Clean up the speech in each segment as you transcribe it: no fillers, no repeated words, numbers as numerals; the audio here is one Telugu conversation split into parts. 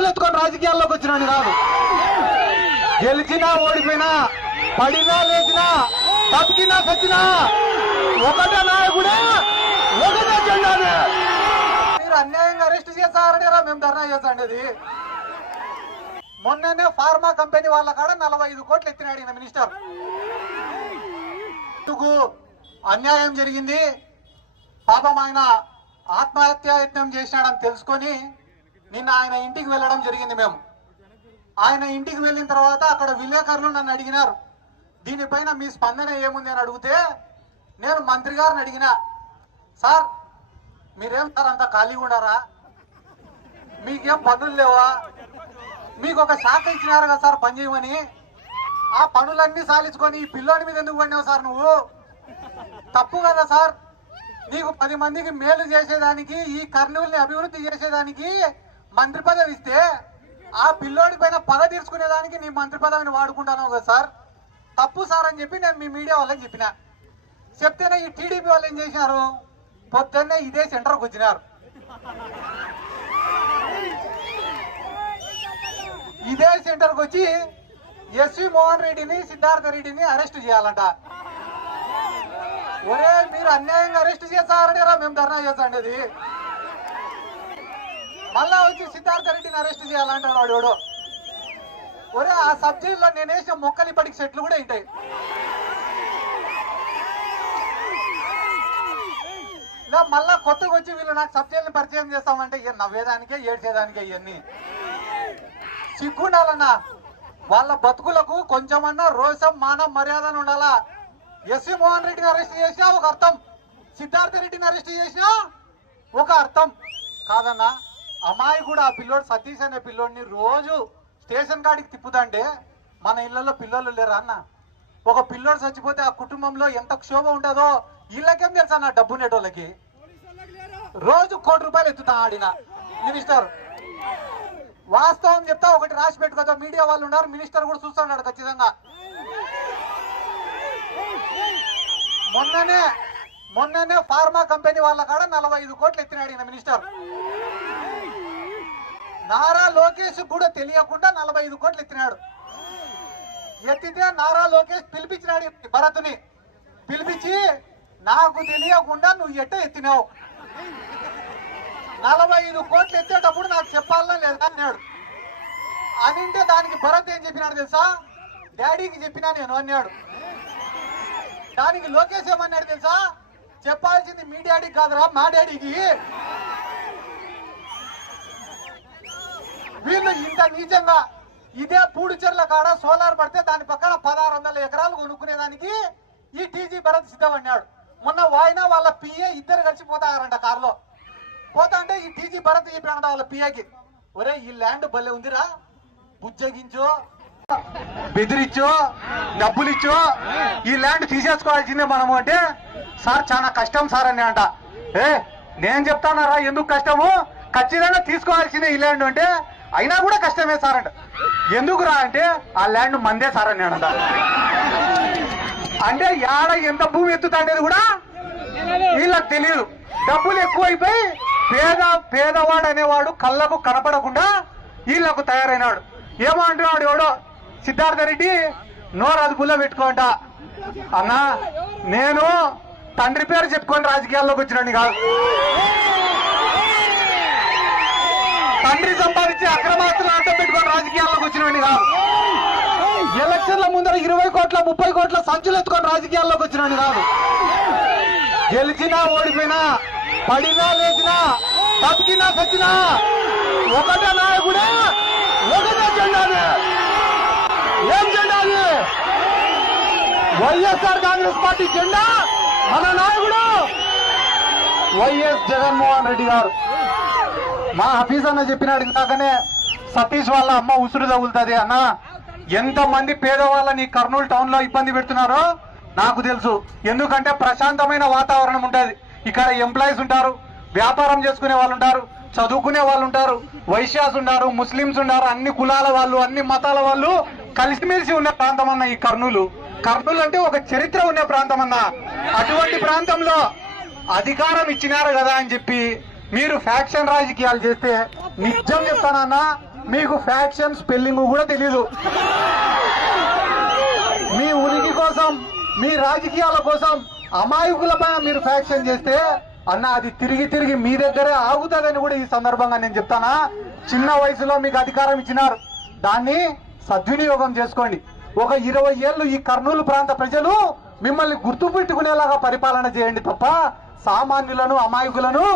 ఎత్తుకొని రాజకీయాల్లోకి వచ్చినాడు కాదు. గెలిచినా ఓడిపోయినా, పడినా లేచినా, బతికినా సచ్చినా ఒకటే నాయకుడే, ఒకటే జెండానే. మీరు అన్యాయంగా అరెస్ట్ చేస్తారని మేము ధర్నా చేస్తాండేది. మొన్ననే ఫార్మా కంపెనీ వాళ్ళ కాడ 45 కోట్లు ఎత్తినాడు ఈయన మినిస్టర్. అన్యాయం జరిగింది, పాపం ఆయన ఆత్మహత్య యత్నం చేసినాడని తెలుసుకొని నిన్న ఆయన ఇంటికి వెళ్ళడం జరిగింది. మేము ఆయన ఇంటికి వెళ్ళిన తర్వాత అక్కడ విలేకరులు నన్ను అడిగినారు, దీనిపైన మీ స్పందన ఏముంది అని అడిగితే నేను మంత్రి గారిని అడిగిన, సార్ మీరేం సార్ అంత ఖాళీగా ఉన్నారా, మీకేం పనులు లేవా, మీకు ఒక శాఖ ఇచ్చినారు కదా సార్ పని చేయమని, ఆ పనులన్నీ సాధించుకొని ఈ పిల్లోని మీద ఎందుకు పడినావు సార్, నువ్వు తప్పు కదా సార్, నీకు 10 మందికి మేలు చేసేదానికి, ఈ కర్నూలుని అభివృద్ధి చేసేదానికి మంత్రి పదవి ఇస్తే ఆ పిల్లోడి పైన పగ తీర్చుకునేదానికి నీ మంత్రి పదవిని వాడుకుంటాను కదా సార్, తప్పు సార్ అని చెప్పి నేను మీ మీడియా వాళ్ళకి చెప్పిన. చెప్తేనే ఈ టీడీపీ వాళ్ళు ఏం చేసినారు, పొద్దున్నే ఇదే సెంటర్కి వచ్చినారు. ఇదే సెంటర్కి వచ్చి ఎస్వి మోహన్ రెడ్డిని, సిద్ధార్థ రెడ్డిని అరెస్ట్ చేయాలంట. ఒరే మీరు అన్యాయంగా అరెస్ట్ చేస్తారని మేము ధర్నా చేస్తాండేది. మళ్ళా వచ్చి సిద్ధార్థ రెడ్డిని అరెస్ట్ చేయాలంటాడు వాడు. ఒరే ఆ సబ్జెక్టులో నేను వేసిన మొక్కలు ఇప్పటికి చెట్లు కూడా ఉంటాయి. మళ్ళా కొత్తగా వచ్చి వీళ్ళు నాకు సబ్జెక్టుని పరిచయం చేస్తామంటే నవ్వేదానికే ఏడ్చేదానికే ఇవన్నీ సిగ్గుండాలన్నా. వాళ్ళ బతుకులకు కొంచెమన్నా రోషం, మానం, మర్యాదను ఉండాలా. ఎస్వి మోహన్ రెడ్డిని అరెస్ట్ చేసినా ఒక అర్థం, సిద్ధార్థ రెడ్డిని అరెస్ట్ చేసినా ఒక అర్థం కాదన్నా. అమ్మాయి కూడా ఆ పిల్లోడు సతీష్ అనే పిల్లోడిని రోజు స్టేషన్ కాడికి తిప్పుతాంటే మన ఇళ్లలో పిల్లలు లేరా అన్న. ఒక పిల్లోడు చచ్చిపోతే ఆ కుటుంబంలో ఎంత క్షోభ ఉంటుందో వీళ్ళకేం తెలుసా నా డబ్బు నెటోళ్ళకి. రోజు 1 కోటి రూపాయలు ఎత్తుతా ఆడిన మినిస్టర్. వాస్తవం చెప్తా, ఒకటి రాసి పెట్టుకోదా, మీడియా వాళ్ళు ఉన్నారు, మినిస్టర్ కూడా చూస్తున్నాడు ఖచ్చితంగా. మొన్ననే ఫార్మా కంపెనీ వాళ్ళ కాడ 45 కోట్లు ఎత్తినాడు ఈయన మినిస్టర్. నారా లోకేష్ కూడా తెలియకుండా 45 కోట్లు ఎత్తినాడు. ఎత్తితే నారా లోకేష్ పిలిపించినాడు భరత్ని, పిలిపించి నాకు తెలియకుండా నువ్వు ఎట్ట ఎత్తినావు, 45 కోట్లు ఎత్తేటప్పుడు నాకు చెప్పాలన్నా లేదా అన్నాడు. అనింటే దానికి భరత్ ఏం చెప్పినాడు తెలుసా, డాడీకి చెప్పినా నేను అన్నాడు. దానికి లోకేష్ ఏమన్నాడు తెలుసా, చెప్పాల్సింది మీ డాడీకి కాదురా మా డాడీకి. వీళ్ళు ఇంత నీచంగా ఇదే పూడిచెర్ల కాడ సోలార్ పడితే దాని పక్కన 1600 ఎకరాలు కొనుక్కునేదానికి ఈ టీజీ భరత్ సిద్ధమన్నాడు. మొన్న వాయినా వాళ్ళ పిఏ ఇద్దరు కలిసి పోతారంట కారులో. పోతా అంటే ఈ టీజీ భరత్ చెప్పినాడు వాళ్ళ పిఏకి, ఒరే ఈ ల్యాండ్ భలే ఉందిరా, బుజ్జగించో, బెదిరించో, డబ్బులిచ్చో ఈ ల్యాండ్ తీసేసుకోవాల్సిందే మనము అంటే, సార్ చాలా కష్టం సార్ అని అంట. నేను చెప్తానారా ఎందుకు కష్టము, ఖచ్చితంగా తీసుకోవాల్సిందే ఈ ల్యాండ్ అంటే, అయినా కూడా కష్టమే సార్ అంట. ఎందుకు రా అంటే ఆ ల్యాండ్ మందే సార్ అని అంట. అంటే యాడ ఎంత భూమి ఎత్తుతాండేది కూడా వీళ్ళకి తెలియదు. డబ్బులు ఎక్కువైపోయి పేదవాడు అనేవాడు కళ్ళకు కనపడకుండా వీళ్ళకు తయారైనాడు. ఏమో అంటున్నాడు ఎవడో సిద్ధార్థ రెడ్డి, నోరు అదుపులో పెట్టుకోంట. అన్నా నేను తండ్రి పేరు చెప్పుకొని రాజకీయాల్లోకి వచ్చినండి కాదు, తండ్రి సంపాదించి అక్రమాస్తులు అడ్డం పెట్టుకొని రాజకీయాల్లోకి వచ్చినండి కాదు, ఎలక్షన్ల ముందర 20 కోట్ల 30 కోట్ల సంచులు ఎత్తుకొని రాజకీయాల్లోకి వచ్చినండి కాదు. గెలిచినా ఓడిపోయినా, పడినా లేచినా, బతికినా సచ్చినా ఒకటే నాయకుడే, ఒకటే జెండానే. ఏం జెండా అది? వైఎస్ఆర్ కాంగ్రెస్ పార్టీ జెండా. మన నాయకుడు వైఎస్ జగన్మోహన్ రెడ్డి గారు. మా హఫీజ్ అన్న చెప్పినాడు ఇందాకనే, సతీష్ వాళ్ళ అమ్మ ఉసురు తగులుతుంది అన్న. ఎంతమంది పేదవాళ్ళని కర్నూలు టౌన్ లో ఇబ్బంది పెడుతున్నారో నాకు తెలుసు. ఎందుకంటే ప్రశాంతమైన వాతావరణం ఉంటుంది ఇక్కడ. ఎంప్లాయీస్ ఉంటారు, వ్యాపారం చేసుకునే వాళ్ళు ఉంటారు, చదువుకునే వాళ్ళు ఉంటారు, వైశ్యాస్ ఉన్నారు, ముస్లింస్ ఉన్నారు, అన్ని కులాల వాళ్ళు, అన్ని మతాల వాళ్ళు కలిసిమెలిసి ఉన్న ప్రాంతం అన్న ఈ కర్నూలు. కర్నూలు అంటే ఒక చరిత్ర ఉన్న ప్రాంతం అన్న. అటువంటి ప్రాంతంలో అధికారం ఇచ్చినారు కదా అని చెప్పి మీరు ఫ్యాక్షన్ రాజకీయాలు చేస్తే నిజం చెప్తానన్నా మీకు ఫ్యాక్షన్ స్పెల్లింగ్ కూడా తెలీదు. మీ ఉనికి కోసం, మీ రాజకీయాల కోసం అమాయకుల పైన మీరు ఫ్యాక్షన్ చేస్తే అన్న అది తిరిగి తిరిగి మీ దగ్గరే ఆగుతుందని కూడా ఈ సందర్భంగా నేను చెప్తానా. చిన్న వయసులో మీకు అధికారం ఇచ్చినారు, దాన్ని సద్వినియోగం చేసుకోండి. ఒక 20 ఏళ్ళు ఈ కర్నూలు ప్రాంత ప్రజలు మిమ్మల్ని గుర్తుపెట్టుకునేలాగా పరిపాలన చేయండి తప్ప సామాన్యులను అమాయకులను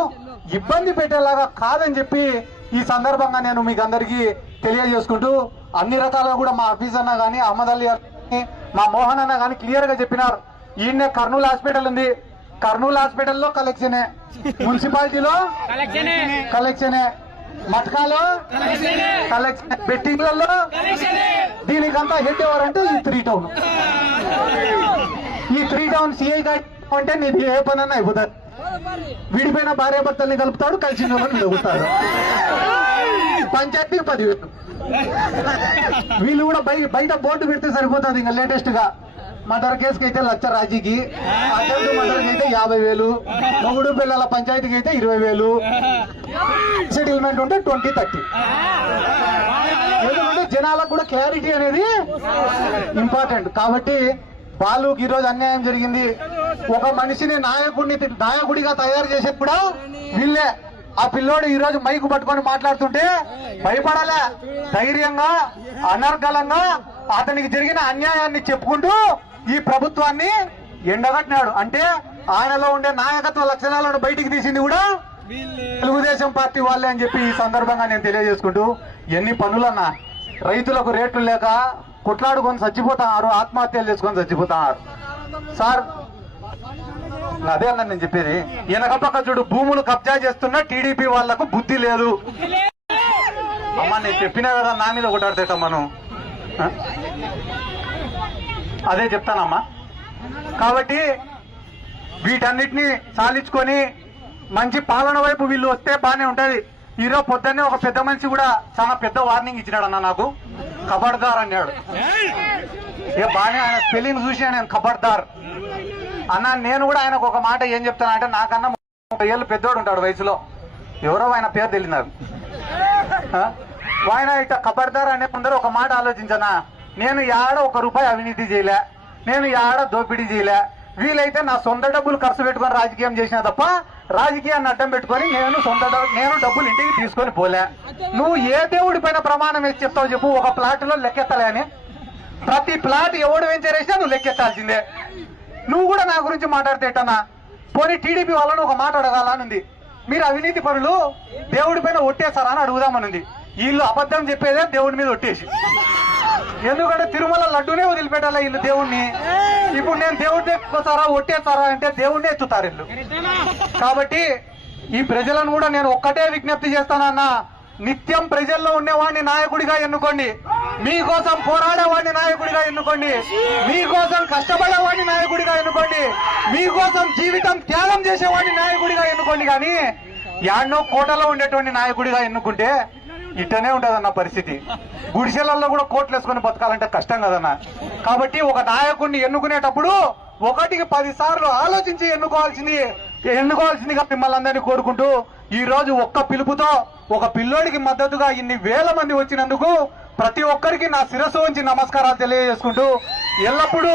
ఇబ్బంది పెట్టేలాగా కాదని చెప్పి ఈ సందర్భంగా నేను మీకు అందరికీ తెలియజేసుకుంటూ, అన్ని రకాలుగా కూడా మా ఆఫీస్ అన్న కానీ, అహ్మద్ అలీ గాని, మా మోహన్ అన్న కానీ క్లియర్ గా చెప్పినారు. ఈయనే కర్నూలు హాస్పిటల్ ఉంది, కర్నూలు హాస్పిటల్లో కలెక్షనే, మున్సిపాలిటీలో కలెక్షనే, మట్కాలో కలెక్షన్, బెట్టింగ్లలో దీనికంతా హెడ్ ఎవరంటే ఈ 3 టౌన్. ఈ 3 టౌన్ సిఐ అంటే నీది ఏ పని అన్నా అయిపోతారు. విడిపోయిన భార్య భర్తల్ని కలుపుతాడు, కలిసిన వాళ్ళని విడుగుతాడు. పంచాయతీకి 10,000. వీళ్ళు కూడా బయట బోర్డు పెడితే సరిపోతుంది. ఇంకా లేటెస్ట్ గా మర్డర్ కేసుకి అయితే 1,00,000 రాజీకి, అటెంప్ట్ మర్డర్కి అయితే 50,000, మొగుడు పిల్లల పంచాయతీకి అయితే 20,000, సెటిల్మెంట్ ఉంటే 20-30. ఎందుకంటే జనాలకు కూడా క్లారిటీ అనేది ఇంపార్టెంట్. కాబట్టి బాలుకి ఈరోజు అన్యాయం జరిగింది. ఒక మనిషిని నాయకుడిగా తయారు చేసే కూడా వీళ్ళే. ఆ పిల్లోడు ఈ రోజు మైకు పట్టుకొని మాట్లాడుతుంటే భయపడాలే, ధైర్యంగా అనర్గళంగా అతనికి జరిగిన అన్యాయాన్ని చెప్పుకుంటూ ఈ ప్రభుత్వాన్ని ఎండగట్టినాడు. అంటే ఆయనలో ఉండే నాయకత్వ లక్షణాలను బయటికి తీసింది కూడా తెలుగుదేశం పార్టీ వాళ్ళే అని చెప్పి ఈ సందర్భంగా నేను తెలియజేసుకుంటూ, ఎన్ని పనులన్నా రైతులకు రేట్లు లేక కొట్లాడుకొని చచ్చిపోతున్నారు, ఆత్మహత్యలు చేసుకొని చచ్చిపోతున్నారు. సార్ అదే అన్న నేను చెప్పేది. వెనక పక్క చూడు, భూములు కబ్జా చేస్తున్న టీడీపీ వాళ్లకు బుద్ధి లేదు. అమ్మా నేను చెప్పినా కదా, నా మీద కొట్టాడుతేట మనం అదే చెప్తానమ్మా. కాబట్టి వీటన్నిటినీ సాధించుకొని మంచి పాలన వైపు వీళ్ళు వస్తే బానే ఉంటది. ఈరోజు పొద్దున్నే ఒక పెద్ద మనిషి కూడా చాలా పెద్ద వార్నింగ్ ఇచ్చినాడు అన్న, నాకు ఖబర్దార్ అన్నాడు. ఇక బానే ఆయన స్పెల్లింగ్ చూసి నేను ఖబర్దార్ అన్న. నేను కూడా ఆయనకు ఒక మాట ఏం చెప్తాను అంటే, నాకన్నా 30 ఏళ్ళు పెద్దోడు ఉంటాడు వయసులో, ఎవరో ఆయన పేరు తెలియదు. ఆయన ఇట ఖబర్దార్ అనే ముందర ఒక మాట ఆలోచించనా, నేను యాడ 1 రూపాయి అవినీతి చేయలే, నేను యాడ దోపిడీ చేయలే, వీలైతే నా సొంత డబ్బులు ఖర్చు పెట్టుకొని రాజకీయం చేసినా తప్ప రాజకీయాన్ని అడ్డం పెట్టుకొని నేను డబ్బులు ఇంటికి తీసుకొని పోలే. నువ్వు ఏ దేవుడి పైన ప్రమాణం వేసి చెప్తావు చెప్పు? ఒక ప్లాట్ లో లెక్కెత్తలే అని. ప్రతి ప్లాట్ ఎవడు వెంచర్ వేసినా నువ్వు లెక్కెత్తాల్సిందే. నువ్వు కూడా నా గురించి మాట్లాడితేటన్నా పోనీ టీడీపీ వాళ్ళని ఒక మాట అడగాలనుంది. మీరు అవినీతి పనులు దేవుడి పైన ఒట్టేస్తారా అని అడుగుదామనుంది. వీళ్ళు అబద్ధం చెప్పేదే దేవుడి మీద ఒట్టేసి, ఎందుకంటే తిరుమల లడ్డూనే వదిలిపెట్టాలా వీళ్ళు దేవుణ్ణి. ఇప్పుడు నేను దేవుడిని ఎత్తుకోతారా ఒట్టేస్తారా అంటే దేవుడినే ఎత్తుతారు వీళ్ళు. కాబట్టి ఈ ప్రజలను కూడా నేను ఒక్కటే విజ్ఞప్తి చేస్తానన్నా, నిత్యం ప్రజల్లో ఉండేవాడిని నాయకుడిగా ఎన్నుకోండి, మీకోసం పోరాడేవాడిని నాయకుడిగా ఎన్నుకోండి, మీకోసం కష్టపడేవాడిని నాయకుడిగా ఎన్నుకోండి, మీకోసం జీవితం త్యాగం చేసేవాడిని నాయకుడిగా ఎన్నుకోండి. కానీ యాడ్నో కోటలో ఉండేటువంటి నాయకుడిగా ఎన్నుకుంటే ఇట్టనే ఉంటదన్న పరిస్థితి. గుడిసెలలో కూడా కోట్లు వేసుకొని బతకాలంటే కష్టం కదన్నా. కాబట్టి ఒక నాయకుడిని ఎన్నుకునేటప్పుడు 1కి 10 సార్లు ఆలోచించి ఎన్నుకోవాల్సిందిగా మిమ్మల్ని అందరినీ కోరుకుంటూ, ఈ రోజు ఒక్క పిలుపుతో ఒక పిల్లోడికి మద్దతుగా ఇన్ని వేల మంది వచ్చినందుకు ప్రతి ఒక్కరికి నా శిరస్సు వంచి నమస్కారాలు తెలియజేసుకుంటూ, ఎల్లప్పుడూ